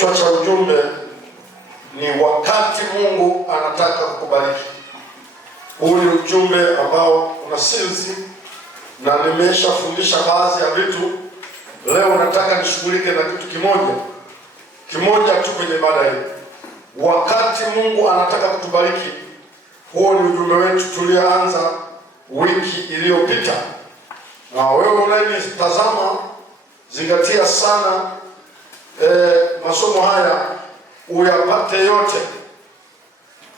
Kichwa cha ujumbe ni wakati Mungu anataka kukubariki. Huu ni ujumbe ambao una siri na nimeshafundisha baadhi ya vitu. Leo nataka nishughulike na kitu kimoja tu kwenye ibada hii. Wakati Mungu anataka kutubariki. Huo ni ujumbe wetu tulioanza wiki iliyopita. Na wewe unanitazama, zingatia sana masomo haya uyapate yote.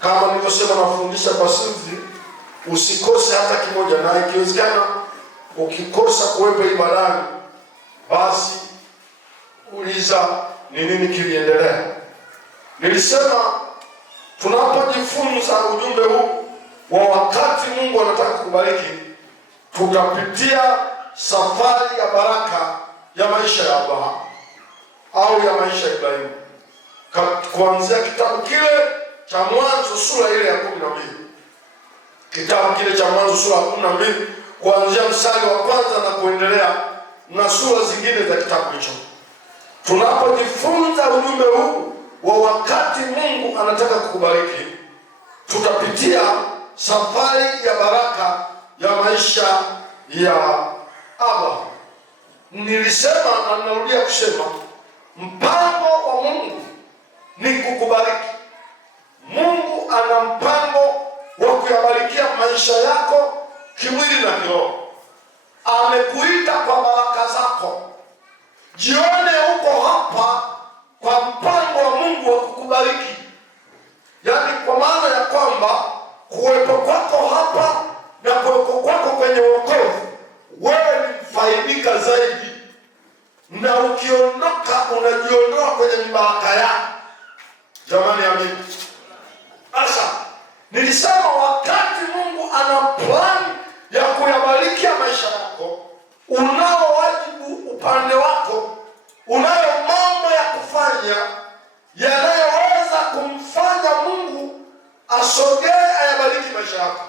Kama nilivyosema, nafundisha kwa siri, usikose hata kimoja, na ikiwezekana ukikosa kuwepo ibadani, basi uliza ni nini kiliendelea. Nilisema tunapojifunza ujumbe huu wa wakati Mungu anataka kukubariki, tutapitia safari ya baraka ya maisha ya Abrahamu au ya maisha ya Ibrahimu, kuanzia kitabu kile cha Mwanzo sura ile ya 12. Kitabu kile cha Mwanzo sura ya 12 kuanzia mstari wa kwanza na kuendelea, na sura zingine za kitabu hicho. Tunapojifunza ujumbe huu wa wakati Mungu anataka kukubariki, tutapitia safari ya baraka ya maisha ya Abrahamu. Nilisema na narudia kusema, mpango wa Mungu ni kukubariki. Mungu ana mpango wa kuyabarikia maisha yako kimwili na kiroho. Amekuita kwa baraka zako. Jione uko hapa kwa mpango wa Mungu wa kukubariki. Yaani kwa maana ya kwamba kuwepo kwako hapa na kuwepo kwako kwenye wokovu, wewe ni mfaidika zaidi. Na ukiondoka unajiondoa kwenye mibaraka yako. Jamani, amini. Sasa nilisema wakati Mungu ana plan ya kuyabarikia maisha yako, unao wajibu upande wako, unayo mambo ya kufanya yanayoweza kumfanya Mungu asogee ayabariki maisha yako.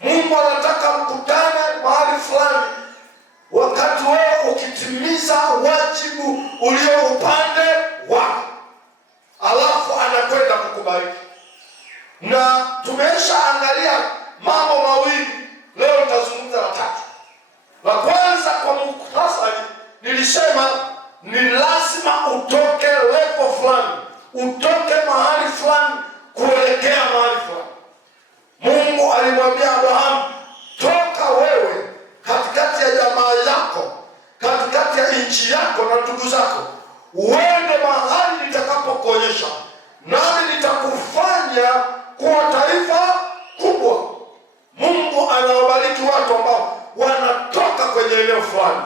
Mungu anataka mkutane mahali fulani, wakati wewe ukitimiza wajibu ulio upande wako, alafu anakwenda kukubariki. Na tumeshaangalia mambo mawili, leo nitazungumza la tatu. La kwanza kwa mukhtasari, nilisema ni lazima utoke level fulani, utoke mahali fulani kuelekea mahali fulani. Mungu alimwambia Abrahamu, toka wewe katikati ya jamaa yako, katikati ya nchi yako na ndugu zako, uende mahali nitakapokuonyesha, nami nitakufanya kuwa taifa kubwa. Mungu anawabariki watu ambao wanatoka kwenye eneo fulani,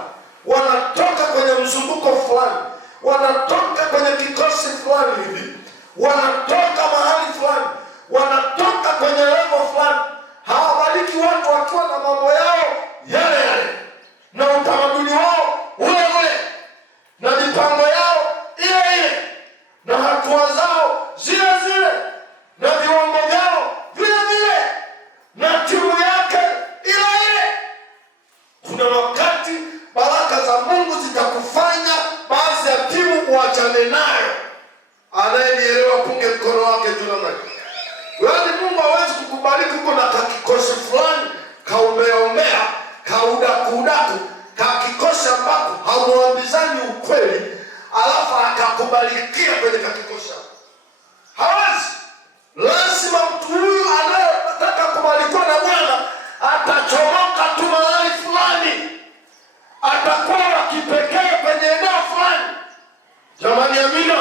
wanatoka kwenye mzunguko fulani, wanatoka kwenye kikosi fulani hivi, wanatoka mahali fulani, wanatoka kwenye level fulani. Hawabariki watu wakiwa na mambo yao yale yale, na utamaduni wao ule ule, na mipango yao ile ile, na hatua zao zile zile, na viwango vyao vile vile, na timu yake ile ile. Kuna wakati baraka za Mungu zitakufanya baadhi ya timu uachane nayo. Anayenielewa punge mkono wake juu namna. Yaani Mungu hawezi kukubariki uko na kakikosi fulani, kaumbea, kaudaku, kakikosi ambako hamuambizani ukweli, alafu akakubarikia kwenye kakikosi. Hawezi. Lazima mtu huyu anayetaka kubarikiwa na Bwana atachomoka tu mahali fulani, atakuwa wa kipekee kwenye eneo fulani. Jamani, amina.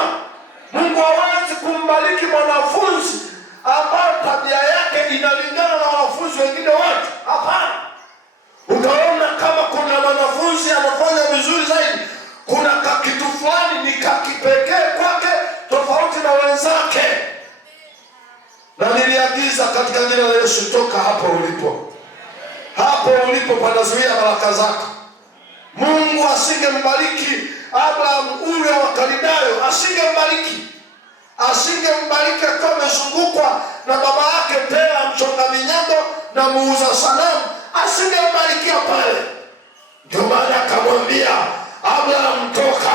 Mungu hawezi kumbariki mwanafunzi ambayo tabia yake inalingana na wanafunzi wengine wote. Hapana. Utaona kama kuna mwanafunzi anafanya vizuri zaidi, kuna kakitu fulani ni kakipekee kwake tofauti na wenzake. Na niliagiza katika jina la Yesu, toka hapo ulipo. Hapo ulipo panazuia baraka zako. Mungu asingembariki Abraham ule wa Kalidayo, asingembariki akiwa amezungukwa na baba yake Tera mchonga vinyago na muuza sanamu, asingembarikia pale. Ndio maana akamwambia Abraham, toka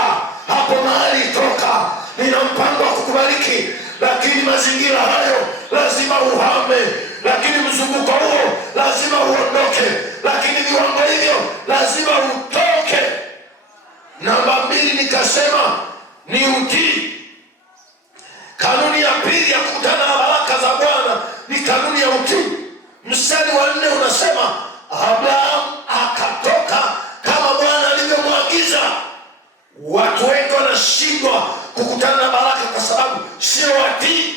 hapo mahali, toka nina mpango wa kukubariki, lakini mazingira hayo lazima uhame, lakini mzunguko huo lazima uondoke, lakini viwango hivyo lazima utoke. Namba 2 nikasema ni utii. Kanuni ya pili ya kukutana na baraka za Bwana ni kanuni ya utii. Mstari wa 4 unasema Abraham akatoka kama Bwana alivyomwagiza. Watu wengi wanashindwa kukutana na baraka kwa sababu sio watii.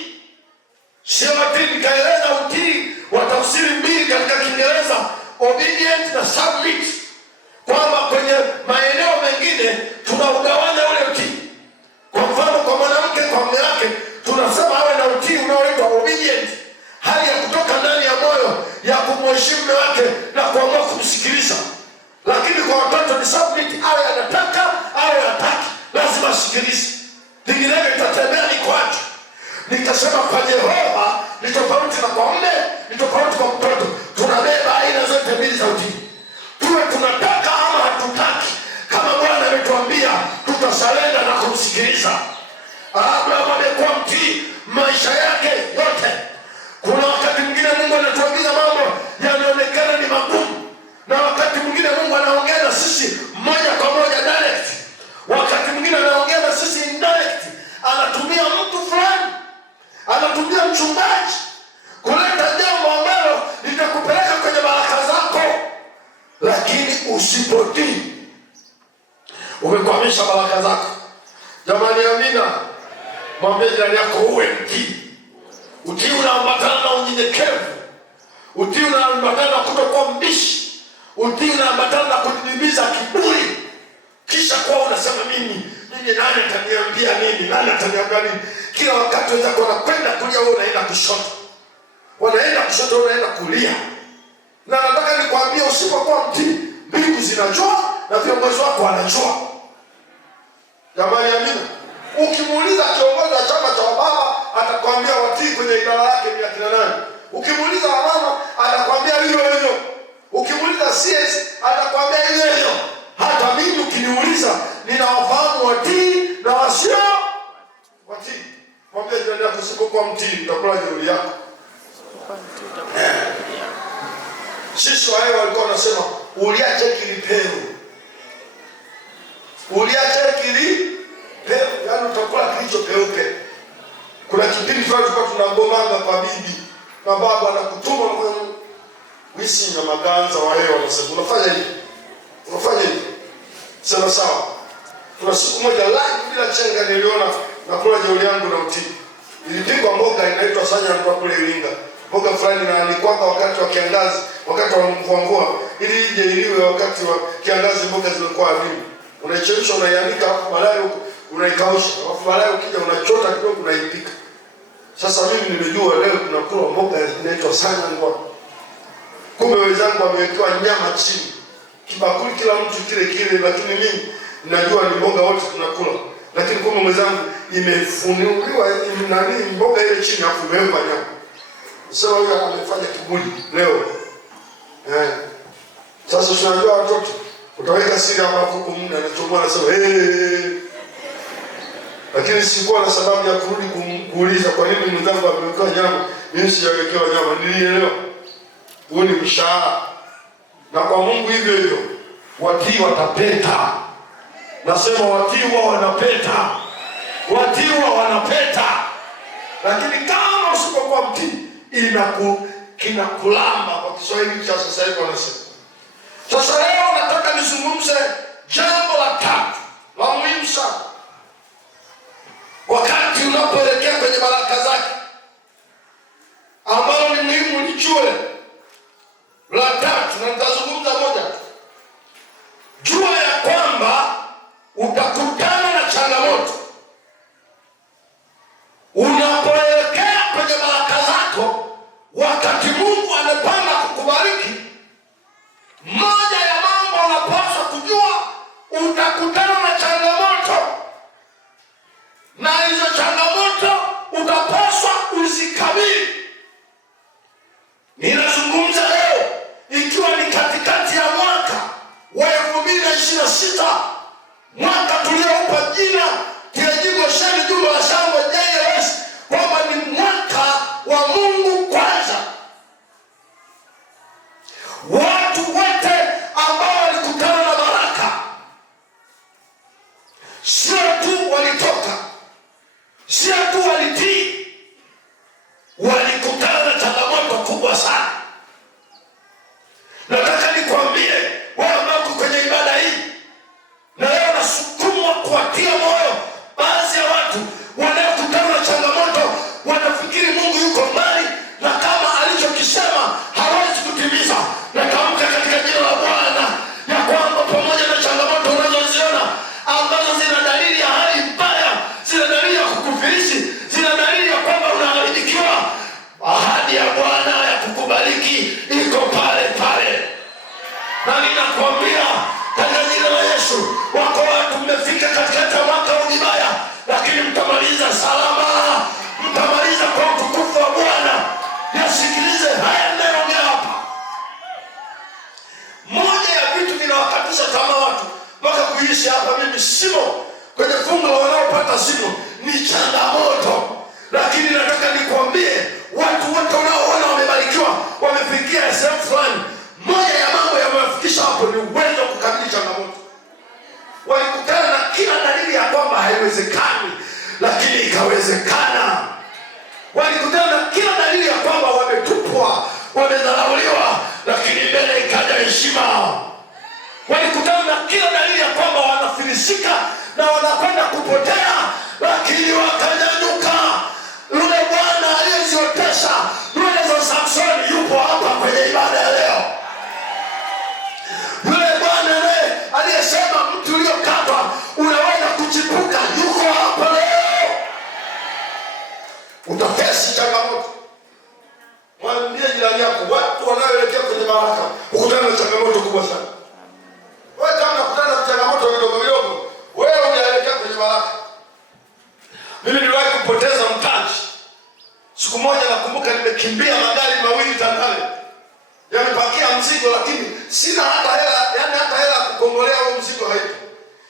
Sio watii. Nikaeleza utii wa tafsiri 2 katika Kiingereza, obedient na submit, kwamba kwenye maeneo mengine tunaugawanya ule utii. Kwa mfano, kwa mwanamke kwa mume wake tunasema awe na utii unaoitwa obedient, hali ya kutoka ndani ya moyo ya kumheshimu mume wake na kuamua kumsikiliza. Lakini kwa watoto ni submit, awe anataka awe hataki, lazima asikilize, vinginevyo itatembea ni kwaje. Nikasema kwa Yehova ni tofauti na kwa mume, ni tofauti kwa mtoto. Tunabeba aina zote mbili za utii, tuwe tunataka ama hatutaki. Kama Bwana ametuambia, tutasalenda na kumsikiliza. Abraham amekuwa mtii maisha yake yote. Kuna wakati mwingine Mungu anatuagiza mambo yanaonekana ni magumu, na wakati mwingine Mungu anaongea na sisi moja kwa moja direct, wakati mwingine anaongea na sisi indirect. Anatumia mtu fulani, anatumia mchungaji kuleta jambo ambalo litakupeleka kwenye baraka zako, lakini usipotii umekwamisha baraka zako. Jamani, amina. Mwambie jirani yako uwe mtii. Utii unaambatana na unyenyekevu. Utii unaambatana na kutokuwa mbishi. Utii unaambatana na kujidhibisha kiburi. Kisha kwa unasema mimi nani ataniambia nini? Nani ataniambia nini? Kila wakati wenzako wanakwenda kulia, wewe unaenda kushoto. Wanaenda kushoto, wewe unaenda kulia. Na nataka nikwambie, usipokuwa mtii, mbingu zinajua na viongozi wako wanajua. Jamani, amina. Ukimuuliza kiongozi wa chama cha baba atakwambia watii kwenye idara yake ni akina nani. Ukimuuliza mama atakwambia hilo hilo. Ukimuuliza CS atakwambia hilo hilo. Hata mimi ukiniuliza ninawafahamu watii na wasio watii. Mwambie jirani yako, usipokuwa mtii utakula jeuri yako. Sisi wao walikuwa wanasema uliache kilipeo. Uliache kilipeo, yaani utakula kilicho peupe. Kuna kipindi fulani tulikuwa tunagomanga kwa bibi na baba, anakutuma kwa wisi na maganza wa hewa, wanasema unafanya hivi, unafanya hivi. Sema sawa. Kuna siku moja live bila chenga niliona nakula jeuri yangu na utii. Ilipikwa mboga inaitwa sanya kwa kule Iringa. Mboga fulani na alikuwa wakati wa kiangazi, wakati wa mvua, ili ije iliwe wakati wa kiangazi. Mboga zilikuwa adimu. Unaichemsha, unaianika, alafu baadaye unaikausha, alafu baadaye ukija unachota kidogo unaipika. Sasa mimi nimejua leo tunakula mboga inaitwa sanya ngwa. Kumbe wenzangu wamewekewa nyama chini. Kibakuli kila mtu kile, lakini mimi najua ni mboga wote tunakula. Lakini kumbe mwenzangu imefunuliwa nani mboga ile chini afu imewekwa nyama. Sasa huyo amefanya kiburi leo. Sasa tunajua watoto utaweka siri hapa huko muda anachomoa anasema lakini sikuwa na sababu ya kurudi kuuliza kwa nini mwenzangu amewekewa nyama, mimi sijawekewa nyama. Nilielewa huo ni mshahara. Na kwa Mungu hivyo hivyo watii watapeta. Nasema watii wao wanapeta. Watii wao wanapeta. Lakini kama usipokuwa mtii kinakulamba, kwa Kiswahili cha sasa hivi wanasema. Sasa leo nataka nizungumze jambo la tatu la muhimu sana. Wakati unapoelekea kwenye baraka zake, ambalo ni muhimu lijue. La tatu, na nitazungumza moja. Jua ya kwamba utakutana na changamoto. Unapoelekea kwenye baraka zako, wakati Mungu amepanga kukubariki, moja ya mambo unapaswa kujua, utakutana na changamoto. Na hizo changamoto utapaswa uzikabili. ikawezekana. Walikutana na kila dalili ya kwamba wametupwa, wamedharauliwa, lakini mbele ikaja heshima. Walikutana na kila dalili ya kwamba wanafilisika na wanakwenda kupotea, lakini wakanyanyuka. Yule Bwana aliyeziotesha nywele za Samsoni yupo hapa kwenye ibada ya leo. Yule Bwana aliyesema mtu uliokatwa unaweza kuchipuka yuko hapa leo. Utafesi changamoto. Mwambie jirani yako, watu wanaoelekea kwenye baraka ukutana na changamoto kubwa sana. Wewe kama unakutana na changamoto vidogo vidogo, wewe unaelekea kwenye baraka. Mimi niliwahi kupoteza mtaji. Siku moja nakumbuka nimekimbia magari mawili Tandale. Yamepakia mzigo lakini sina hata hela, yani hata hela kukongolea huo mzigo haipo.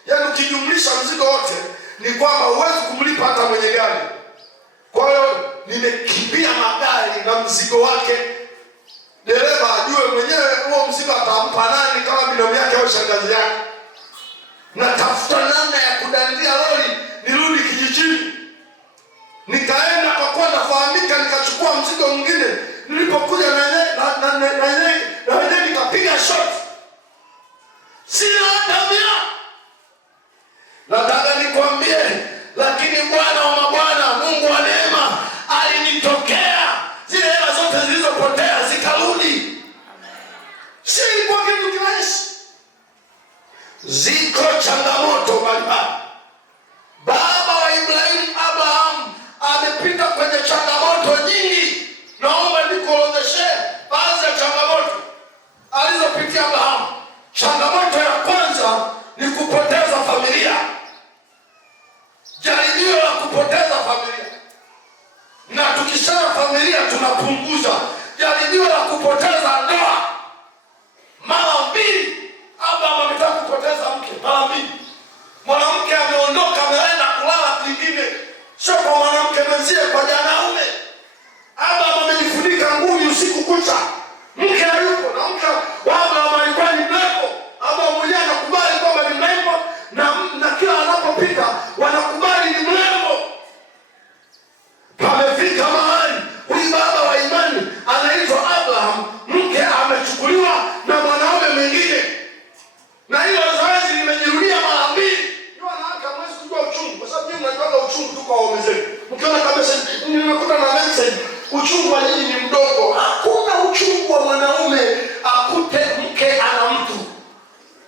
Yani ukijumlisha mzigo wote ni kwamba huwezi kumlipa hata mwenye gari. Kwa hiyo nimekimbia magari na mzigo wake. Dereva ajue mwenyewe huo mzigo atampa nani, kama binamu yake au shangazi yake. Natafuta namna ya kudandia lori nirudi kijijini. Nikaenda kwa kuwa nafahamika, nikachukua mzigo mwingine. Nilipokuja na yeye nikapiga shot. Sina hata mia. Nataka nikwambie, lakini Bwana wa mabwana, Mungu wa neema alinitokea. Zile hela zote zilizopotea zikarudi. Si ilikuwa kitu kirahisi. Ziko changamoto mbalimbali. Baba wa Ibrahimu, Abraham, amepita kwenye changamoto nyingi. Naomba nikuorodheshe baadhi ya changamoto alizopitia Abraham. Changamoto ya kwanza ni kupoteza familia. Jaribio la kupoteza familia. Na tukisema familia tunapunguza. Jaribio la kupoteza ndoa. Mara mbili Abraham ametaka kupoteza mke, mara mbili. Mwanamke ameondoka, ameenda kulala kwingine, sio kwa mwanamke mwenzie, kwa janaume. Abraham amejifunika ngumi usiku kucha. Mke hayupo, na mke wa Abraham alikuwa ni mrembo. Abraham mwenyewe anakubali kwamba ni mrembo, na kila anapopita wanakubali ni mrembo. Pamefika mahali huyu baba wa imani anaitwa Abraham, mke amechukuliwa na mwanaume mwingine. Na hilo zoezi limejirudia mara mbili. Ndio anaanza mwezi kujua uchungu, kwa sababu mnajua uchungu tu kwa waume zetu. Mkiona kabisa nimekuta na message, uchungu wa nini ni mdogo. Hakuna uchungu wa mwanaume akute mke ana mtu.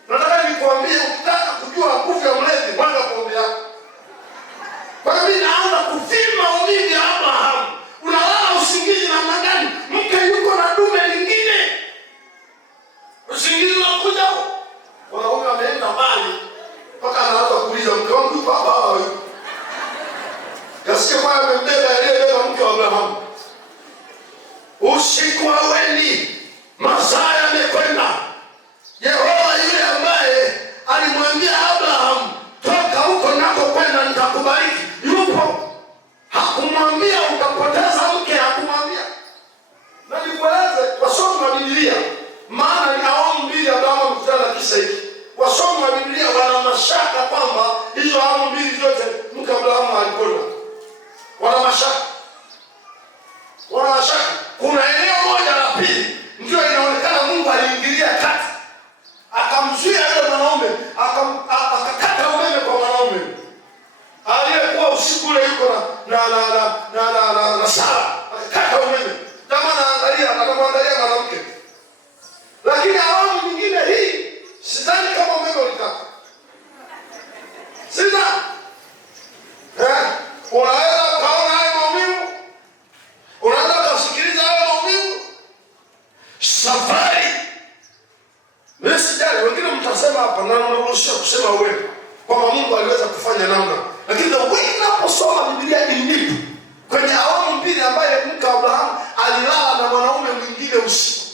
Nataka nikuambie, ukitaka kujua nguvu ya mlezi, mwanga pombe yako. Kwa hiyo naanza kufilma maumivu ya Abraham. Unalala usingizi namna gani? Mke yuko na dume lingine. Usingizi unakuja. Wanaume wameenda mbali mpaka anaanza kuuliza, mke wangu yuko hapa au yuko? Yasikia kwa amembeba aliyebeba mke wa Abraham. Usiku hawendi, masaa yamekwenda. Yehova yule ambaye alimwambia Abraham, toka huko nako kwenda nitakubariki, yupo. Hakumwambia utapoteza mke, hakumwambia. Na nikueleze wasomi wa Biblia, maana ni awamu mbili Abraham amekutana na kisa hiki. Wasomi wa Biblia wana mashaka kwamba hizo awamu mbili zote mke Abraham alikuwa. Wana mashaka. Kuna eneo moja la pili ndio inaonekana Mungu aliingilia kati. Akamzuia yule mwanaume, akakata umeme kwa mwanaume. Aliyekuwa usiku ule yuko na Sara. Akakata umeme. Kama anamwangalia mwanamke. Lakini awamu nyingine hii sidhani kama umeme ulikata. Sina. Unaweza kaona hayo maumivu? Unaweza kusikiliza hayo maumivu? Safari. Msijali, wengine mtasema hapa na mnaruhusiwa kusema wewe kwamba Mungu aliweza kufanya namna. Lakini wewe unaposoma Biblia ni kwenye awamu mbili ambaye mke wa Abraham alilala na mwanaume mwingine usiku.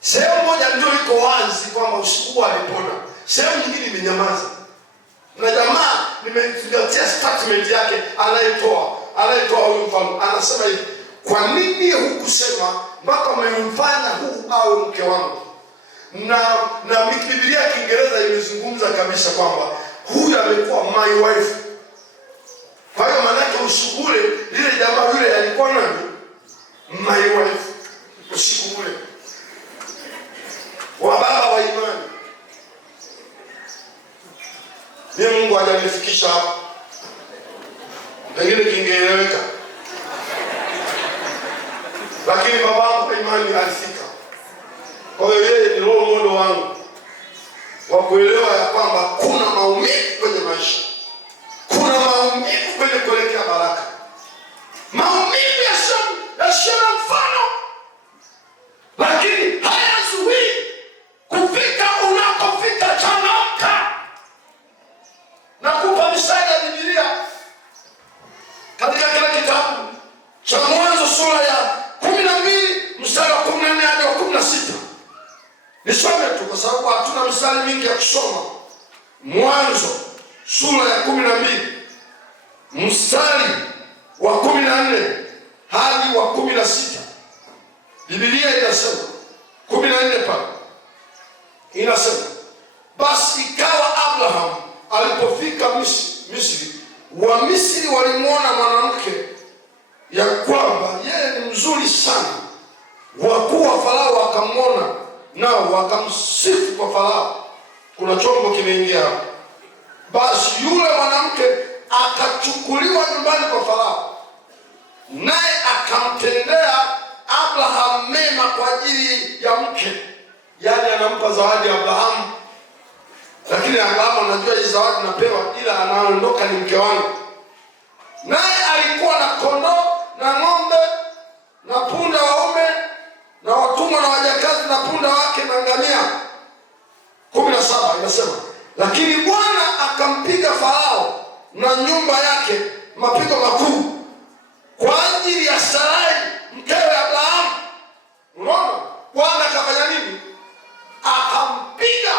Sehemu moja ndio iko wazi kwamba usiku alipona. Sehemu nyingine imenyamaza. Na jamaa nimezingatia statement yake anayetoa huyu mfano. Anasema hivi, kwa nini hukusema mpaka umemfanya huu awe mke wangu? Na Biblia ya Kiingereza imezungumza kabisa kwamba huyu amekuwa my wife. Kwa hiyo manake usiku ule lile jamaa yule alikuwa nani? My wife. Usiku ule wa baba wa imani. Ni Mungu hajanifikisha hapa, pengine kingeeleweka, lakini babangu wa imani alifika. Kwa hiyo yeye ni role model wangu wa kuelewa ya kwamba kuna maumivu kwenye maisha, kuna maumivu kwenye kuelekea baraka, maumivu yasiyo na mfano, lakini hayazuii kufika unakofika. Changamka. Nakupa misali ya Biblia katika kile kitabu cha Mwanzo sura ya 12 mstari wa 14 hadi wa 16. Nisome tu kwa sababu hatuna misali mingi ya kusoma. Mwanzo sura ya 12 mstari wa 14 hadi wa 16. Biblia inasema 14 pale. Inasema, basi ikawa Abraham alipofika Misri, wa Misri walimwona mwanamke ya kwamba yeye ni mzuri sana. Wakuu wa Farao wakamwona, nao wakamsifu kwa Farao. Kuna chombo kimeingia hapo. Basi yule mwanamke akachukuliwa nyumbani kwa Farao, naye akamtendea Abraham mema kwa ajili ya mke. Yaani anampa zawadi Abrahamu, lakini Abrahamu anajua hii zawadi napewa, ila anaondoka ni mke wangu. Naye alikuwa na kondoo na ng'ombe na punda waume na watumwa na wajakazi na punda wake na ngamia. 17 inasema, lakini Bwana akampiga Farao na nyumba yake mapigo makuu kwa ajili ya Sarai mkewe Abrahamu. Unaona Bwana akafanya nini? Akampiga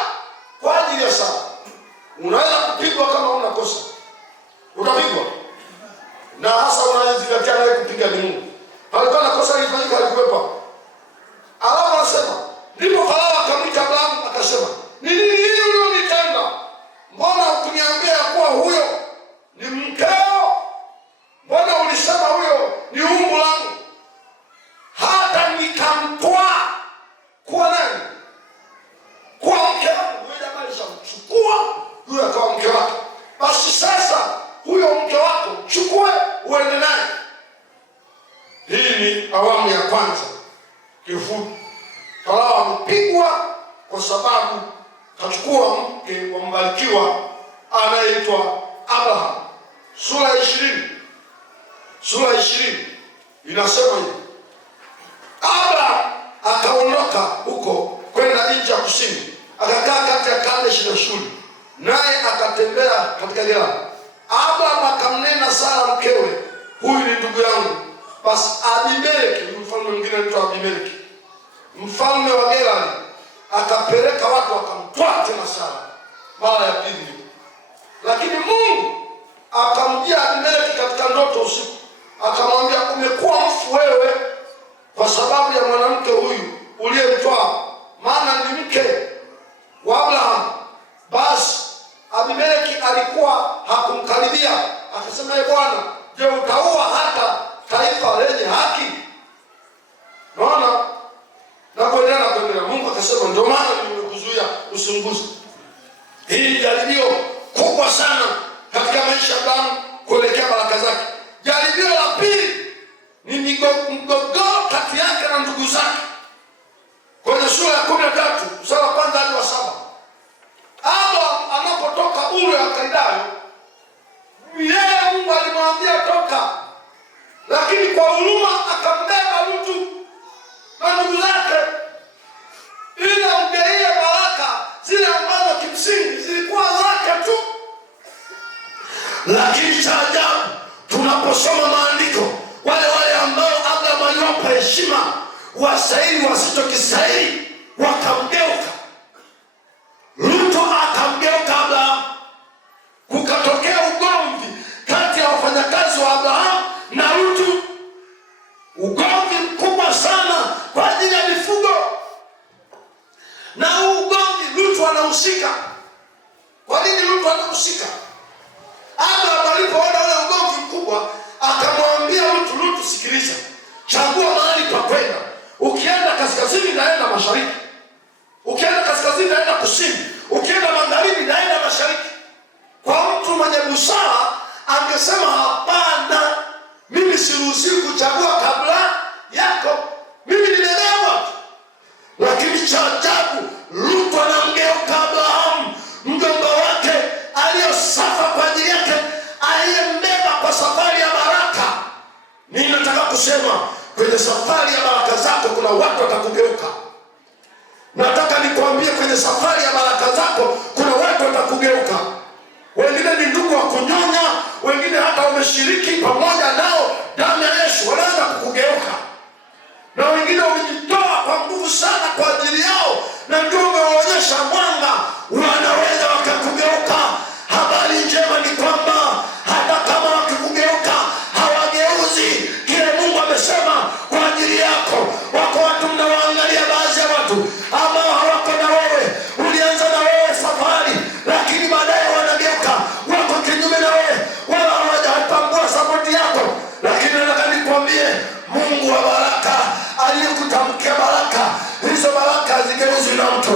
kwa ajili ya Sarai. Unaweza kupigwa kama una kosa, utapigwa, na hasa unayezingatia naye kupiga ni Mungu. Alikuwa na kosa lilifanyika, alikuwepo. Alafu anasema, ndipo Farao akamwita Abrahamu akasema, ni nini hili ulionitenda? Mbona hukuniambia kuwa huyo ni mkeo? Mbona ulisema huyo ni umbu langu? Hata nikamtwaa kuwa nani? Kuwa mke wangu. Huyo jamaa alishamchukua, huyo akawa mke wake. Basi sasa huyo mke wako chukue uende naye. Hii ni awamu ya kwanza. Kifupi, Farao amepigwa kwa sababu kachukua mke wa mbarikiwa anayeitwa Abraham. Sura 20 inasema hivi, Abraham akaondoka huko kwenda nchi ya kusini, akakaa kati ya Kadesh na Shuri, naye akatembea katika Gerari. Abraham akamnena Sara mkewe, huyu ni ndugu yangu. Basi Abimeleki, mfalme mwingine anaitwa Abimeleki, mfalme wa Gerari, akapeleka watu wakamtwaa tena Sara mara ya pili. Lakini Mungu akamjia Abimeleki katika ndoto usiku, akamwambia, umekuwa mfu wewe kwa sababu ya mwanamke huyu uliyemtwaa, maana ni mke wa Abraham. Basi Abimeleki alikuwa hakumkaribia, akasema, Bwana, je, utaua hata taifa lenye haki? Naona na kuendelea. Mungu akasema, ndio maana nimekuzuia usimguze. Hii ni jaribio kubwa sana katika maisha ya Abrahamu kuelekea baraka zake. Jaribio la pili ni mgogoro kati yake na ndugu zake. Kwenye sura ya 13 mstari wa 1 hadi wa 7, Abraham anapotoka Uru ya Kaldayo, yeye Mungu alimwambia toka, lakini kwa huruma akambeba Lutu na ndugu zake ili amgeie baraka zile ambazo kimsingi zilikuwa zake tu. Lakini cha ajabu, tunaposoma maandiko, wale ambao Abraham aliwapa heshima, wastahili wasichokistahili, wakamgeuka. Lutu akamgeuka Abraham. Kukatokea ugomvi kati ya wafanyakazi wa Abraham na Lutu, ugomvi mkubwa sana kwa ajili ya mifugo. Na ugomvi Lutu anahusika. Kwa nini Lutu anahusika? Abraham alipoona ule ugomvi sikuchagua kabla yako, mimi nilelewa. Lakini cha ajabu, Rutu anamgeuka Abrahamu, mjomba wake aliyosafa kwa ajili yake, aliyembeba kwa safari ya baraka. Mimi nataka kusema kwenye safari ya baraka zako kuna watu watakugeuka. Nataka nikwambie kwenye safari ya baraka zako kuna watu watakugeuka. Wengine ni ndugu wa kunyonya, wengine hata wameshiriki pamoja nao damu ya Yesu, wanaanza kukugeuka. Na wengine wamejitoa kwa nguvu sana kwa ajili yao, na ndio umewaonyesha mwanga, wanaweza wakakugeuka. Habari njema ni kwamba hata kama wakikugeuka hawageuzi kile Mungu amesema kwa ajili yako. Wako watu mnawaangalia, baadhi ya watu ambao hawako na wewe, ulianza na wewe safari, lakini baadaye wanageuka, wako kinyume na wewe, wala hawajatambua sapoti yako. Lakini nataka nikwambie, Mungu wa baraka aliyekutamkia baraka, hizo baraka hazigeuzwi na mtu,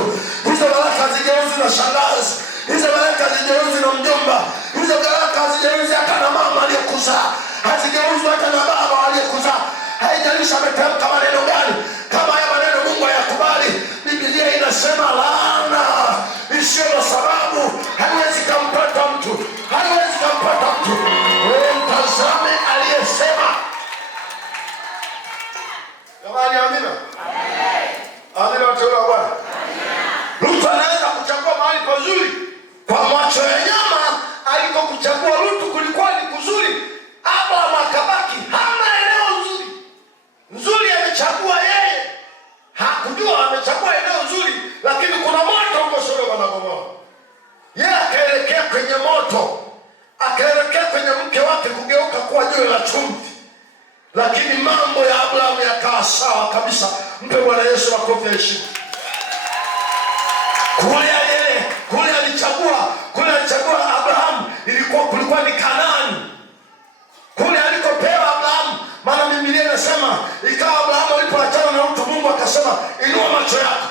hizo baraka hazigeuzwi na shangazi, hizo baraka hazigeuzwi na mjomba, hizo baraka hazigeuzwi hata na mama aliyekuzaa, hazigeuzwi hata na baba aliyekuzaa. Haijalishi ametamka maneno gani, kama haya maneno Mungu hayakubali, Biblia inasema laana isiyo na sababu haiwezi kumpata mtu, haiwezi kumpata mtu. Wewe mtazame aliyesema. Jamani, amina. Amina watu wa Bwana. Rutu anaweza kuchagua mahali pazuri. Kwa macho ya nyama alikokuchagua Rutu kulikuwa ni kuzuri. Abraham akabaki hana eneo nzuri. Nzuri amechagua yeye. Hakujua amechagua eneo nzuri, lakini kuna moto huko Sodoma na Gomora. Yeye akaelekea kwenye moto. Akaelekea kwenye mke wake kugeuka kuwa jiwe la chumvi. Lakini mambo ya Abraham yakawa sawa kabisa. Mpe Bwana Yesu makofi ya heshima. Kule alichagua Abraham, kulikuwa ni Kanaani. Kule alikopewa Abraham, maana Biblia inasema ikawa Abraham alipoachana na mtu, Mungu akasema inua macho yako.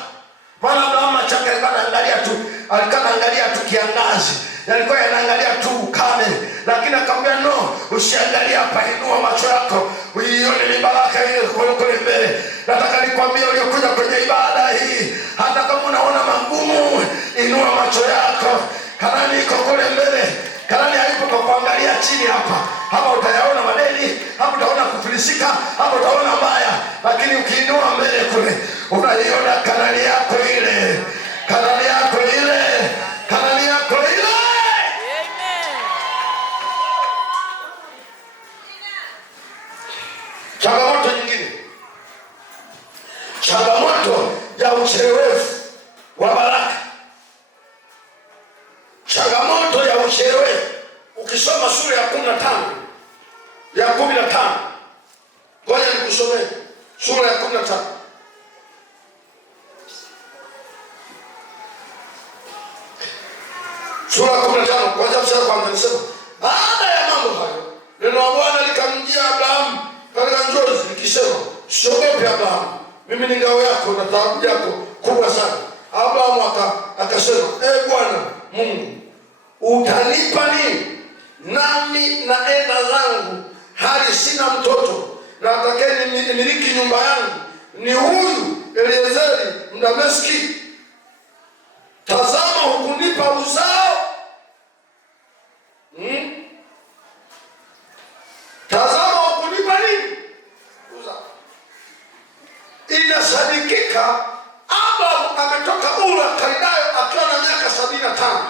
Maana Abraham achaka alikuwa anaangalia tu kiangazi, yalikuwa yanaangalia tu ukame, lakini akamwambia no, usiangalie hapa, inua macho yako uione ni baraka ile kule mbele. Nataka nikwambie uliokuja kwenye ibada hii, hata kama unaona magumu, inua macho yako. Kanaani iko kule mbele. Kanaani haipo kwa kuangalia chini hapa. Hapa utayaona madeni, hapa utaona kufilisika, hapa utaona mbaya, lakini ukiinua mbele kule unaiona Kanaani yako ile. Kanaani yako ile. Kanaani yako ile. Changamoto nyingine, changamoto ya uchelewevu wa baraka. Changamoto ya uchelewevu. Ukisoma sura ya 15, ngoja nikusomee sura ya 15. Sura ya 15 kwanza mstari wa kwanza inasema, baada ya mambo hayo, neno la Bwana likamjia Abrahamu katika njozi likisema, usiogope Abrahamu, mimi ni ngao yako na taabu yako kubwa sana. Abrahamu akasema, Bwana Mungu, utanipa nini? Nami naenda zangu hali sina mtoto, na atakaye nimiliki nyumba yangu ni huyu Eliezeri Mdameski. Tazama, hukunipa uzao. Tazama, hukunipa nini? Uzao. Inasadikika Abraham ametoka Uru ya Kaldayo akiwa na miaka 75.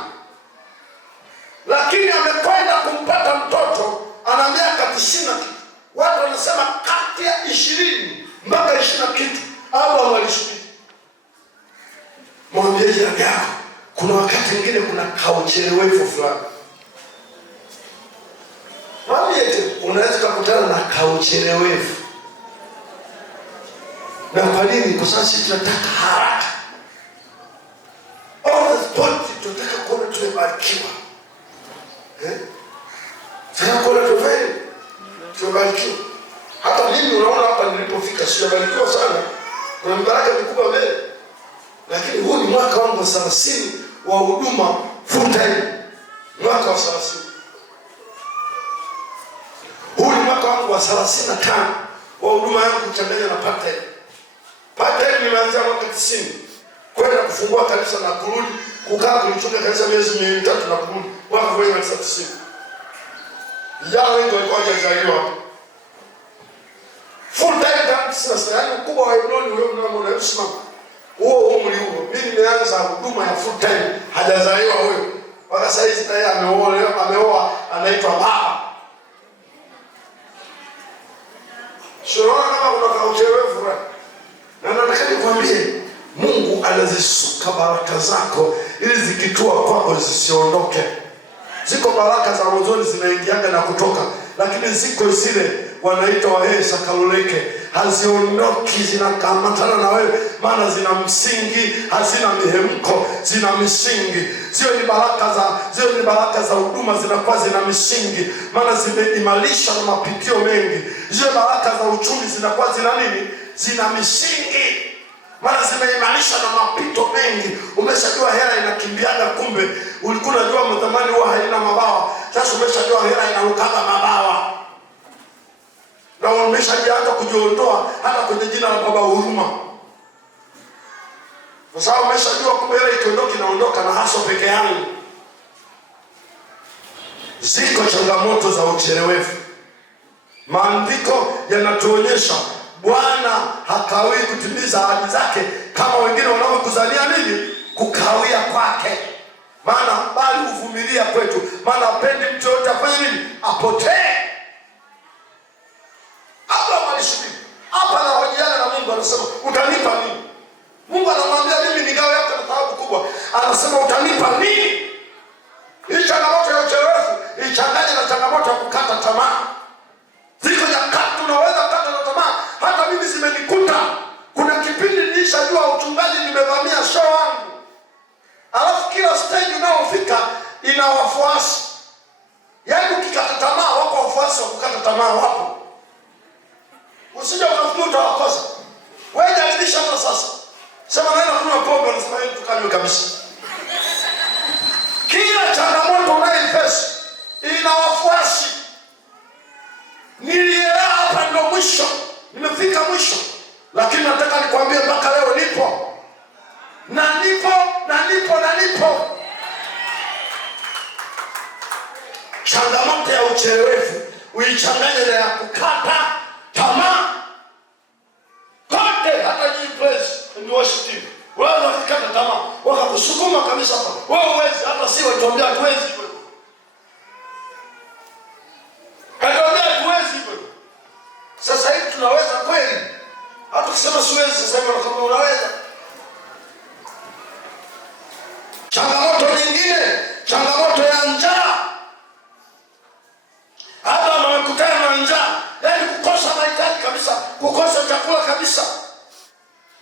Lakini amekwenda kumpata mtoto ana miaka 90. Watu wanasema kati ya 20 mpaka 20 kitu. Abraham alisubiri. Mwambie jirani yako, kuna wakati mwingine kuna kauchelewevu fulani. Mwambie unaweza kukutana na kauchelewevu. Na kwa nini? Kwa sababu sisi tunataka haraka. All the sport tunataka kuona tumebarikiwa. Sasa kuna tumebarikiwa. Hata mimi unaona hapa nilipofika sijabarikiwa sana. Kuna baraka mikubwa mbele. Lakini huu ni mwaka wangu wa 30 wa huduma full time. Mwaka wa 30. Huu ni mwaka wangu wa 35 wa huduma yangu kuchanganya na part-time. Part-time nimeanza mwaka 90 kwenda kufungua kanisa na kurudi, kukaa kulichunga kanisa miezi 3 na kurudi mwaka 1990. Vijana wengi walikuwa hawajazaliwa full time kanisa. Yaani ukubwa wa Hebroni ule mnamo na simama huo umri huo. Mimi nimeanza huduma ya full time hajazaliwa huyo. Mpaka sasa hizi naye ameoa anaitwa baba. Sio kama kuna kauchewevu fulani. Na nataka nikwambie Mungu anazisuka baraka zako ili zikitua kwako zisiondoke. Ziko baraka za mwanzoni zinaingianga na kutoka, lakini ziko zile wanaita wahe sakaluleke, haziondoki, zinakamatana na wewe, maana zina msingi, hazina mihemko, zina misingi. Zio ni baraka za huduma, zinakuwa zina misingi, maana zimeimarisha na mapitio mengi. Zio baraka za uchumi zinakuwa zina nini? Zina misingi, maana zimeimarisha na mapito mengi. Umeshajua hela inakimbiaga, kumbe ulikuwa unajua mthamani huwa haina mabawa. Sasa umeshajua hela inarukaga mabawa. Na umeshajianza kujiondoa hata kwenye jina la Baba Huruma. Kwa sababu umeshajua kumbe hela ikiondoka inaondoka na haso peke yangu. Ziko changamoto za uchelewevu. Maandiko yanatuonyesha Bwana hakawii kutimiza ahadi zake kama wengine wanavyokuzania nini? Kukawia kwake. Maana bali uvumilia kwetu. Maana hapendi mtu yote afanye nini? Apotee. Abraham alisubiri. Hapa anahojiana na Mungu, anasema utanipa nini? Mungu anamwambia mimi ni ngao yako na thawabu kubwa. Anasema utanipa nini? Hii changamoto ya uchelewevu ichanganye na changamoto ya kukata tamaa. Ziko nyakati unaweza kukata na tamaa. Hata mimi zimenikuta. Kuna kipindi nilishajua uchungaji, nimevamia show wangu. Alafu kila stage unaofika ina wafuasi. Yaani ukikata tamaa, wako wafuasi wa kukata tamaa wapo. Usije ukafikiri utawakosa. Wewe jaribisha hata sasa. Sema naenda kunywa pombe, unasema hivi tukanywe kabisa. Kila changamoto unayoifesi ina wafuasi. Nilielewa hapa ndo mwisho. Nimefika mwisho. Lakini nataka nikwambie mpaka leo nipo. Na nipo. Changamoto ya uchelewevu uichanganye na ya kukata tamaa. Kote hata hii place ni worship team. Wewe unakata tamaa, wakakusukuma kabisa hapa. Wewe huwezi, hata si watuambia huwezi wewe. Katuambia huwezi wewe. Sasa hivi tunaweza kweli? Hata kusema siwezi sasa hivi kama unaweza. Changamoto nyingine, changamoto ya njaa. Hata wamekutana na njaa, yaani kukosa mahitaji kabisa, kukosa chakula kabisa.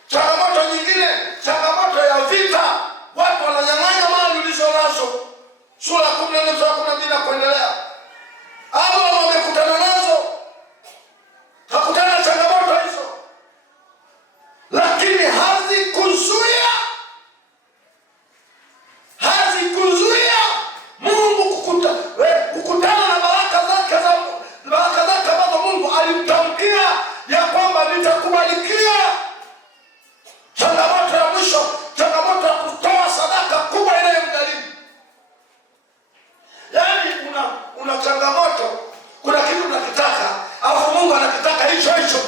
Changamoto nyingine, changamoto ya vita. Watu wananyang'anya mali ulizonazo. Sura 14 mstari 12 na kuendelea. Hao wamekutana nazo. Hakutana changamoto hizo. Lakini hazikuzuia Mungu kukutana na baraka zake ambazo Mungu alimtamkia ya kwamba nitakubarikia. Changamoto ya mwisho, changamoto ya kutoa sadaka kubwa inayomgharimu. Yaani una changamoto, kuna kitu unakitaka, alafu Mungu anakitaka hicho.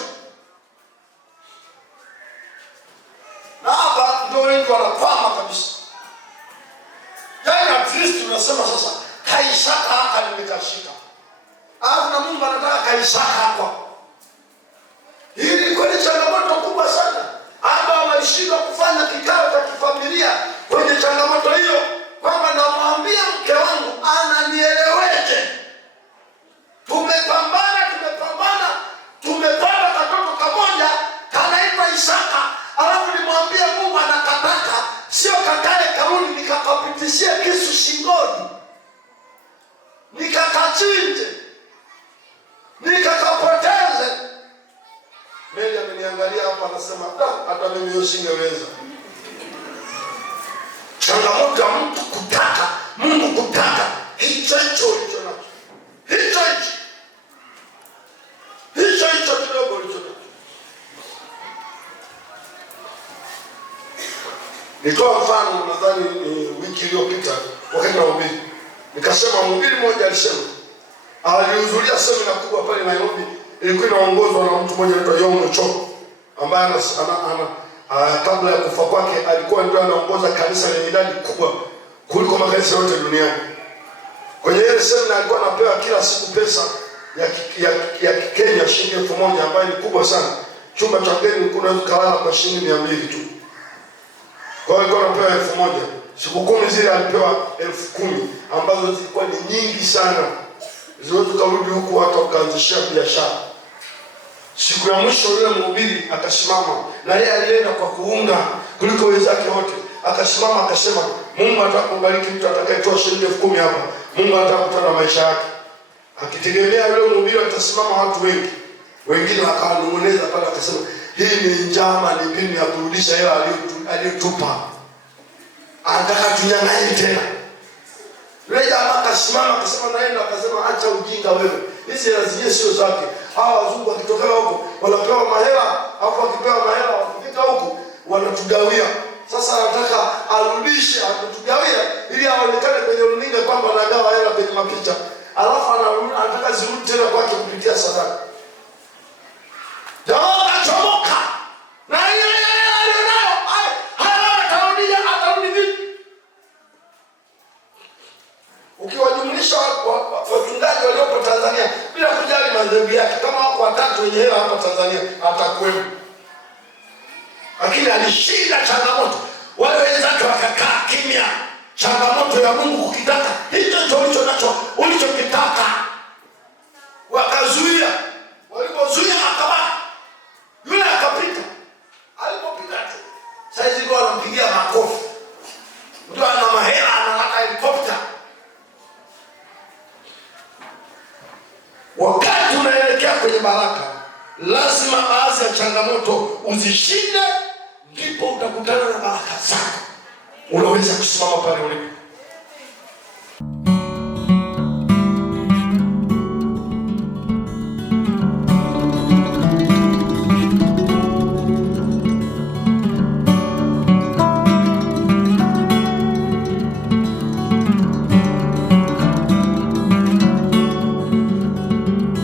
Na hapa ndio wengi wanakwama kabisa. Yaani at least unasema sasa kaisaka haka nimekashika. Alafu na Mungu anataka kaisaka hapa. Hili kweli changamoto kubwa sana. Hapa wameshindwa kufanya kikao cha kifamilia kwenye changamoto hiyo, kwamba namwambia mke wangu ananieleweje. Tumepata katoto kamoja kanaitwa Isaka. Alafu nimwambia Mungu anakataka, sio kakae kauni nikakapitishie kisu shingoni, nikakachinje, nikakapoteze. Mimi ameniangalia hapa anasema hata mimi hiyo singeweza. Changamoto ya mtu kutaka, Mungu kutaka hicho nacho. Nitoa mfano nadhani wiki iliyopita wakati nahubiri. Nikasema mhubiri mmoja alisema alihudhuria semina kubwa pale Nairobi, ilikuwa inaongozwa na mtu mmoja anaitwa Yong Cho, ambaye kabla ya kufa kwake alikuwa ndio anaongoza kanisa lenye idadi kubwa kuliko makanisa yote duniani. Kwenye ile semina alikuwa anapewa kila siku pesa ya Kenya shilingi 1000 ambayo ni kubwa sana. Chumba cha mgeni unaweza kulala kwa shilingi 200 tu. Kwa hiyo alikuwa anapewa 1000. Siku 10 zile alipewa 10,000 ambazo zilikuwa ni nyingi sana. Ziwezi kurudi huku hata ukaanzishia biashara. Siku ya mwisho yule mhubiri akasimama, na yeye alienda kwa kuunga kuliko wenzake wote. Akasimama akasema, Mungu anataka kubariki mtu atakayetoa shilingi 10,000 hapa. Mungu anataka kutana maisha yake. Akitegemea yule mhubiri atasimama watu wengi. Wengine wakaanong'oneza pale akasema, hii ni njama, ni mbinu ya kurudisha hela aliyotupa. Anataka tunyang'anye tena. Yule jamaa akasimama akasema naenda, akasema acha ujinga wewe. Hizi hela zenyewe sio zake. Hawa wazungu wakitoka huko wanapewa mahela, au wakipewa mahela wakifika huko wanatugawia. Sasa anataka arudishe atutugawia ili aonekane kwenye runinga kwamba anagawa hela kwenye mapicha. Alafu anataka zirudi tena kwake kupitia sadaka. Jamaa akachomoka. Na yeye alionayo atarudi vipi? Ukiwajumlisha wachungaji waliopo Tanzania bila kujali madhehebu yake, kama wako watatu wenye hela hapa Tanzania atakuwepo. Lakini alishinda changamoto. Wale wenzake wakakaa kimya. Changamoto ya Mungu kukitaka hicho ulicho nacho, ulichokitaka. Wakazuia. Walipozuia akabaki. Yule akapita. Alipopita tu, saizi ndio anampigia makofi. Mtu ana mahela, ana helikopta. Wakati unaelekea kwenye baraka, lazima baadhi ya changamoto uzishinde, ndipo utakutana na baraka zako. Unaweza kusimama pale ulipo.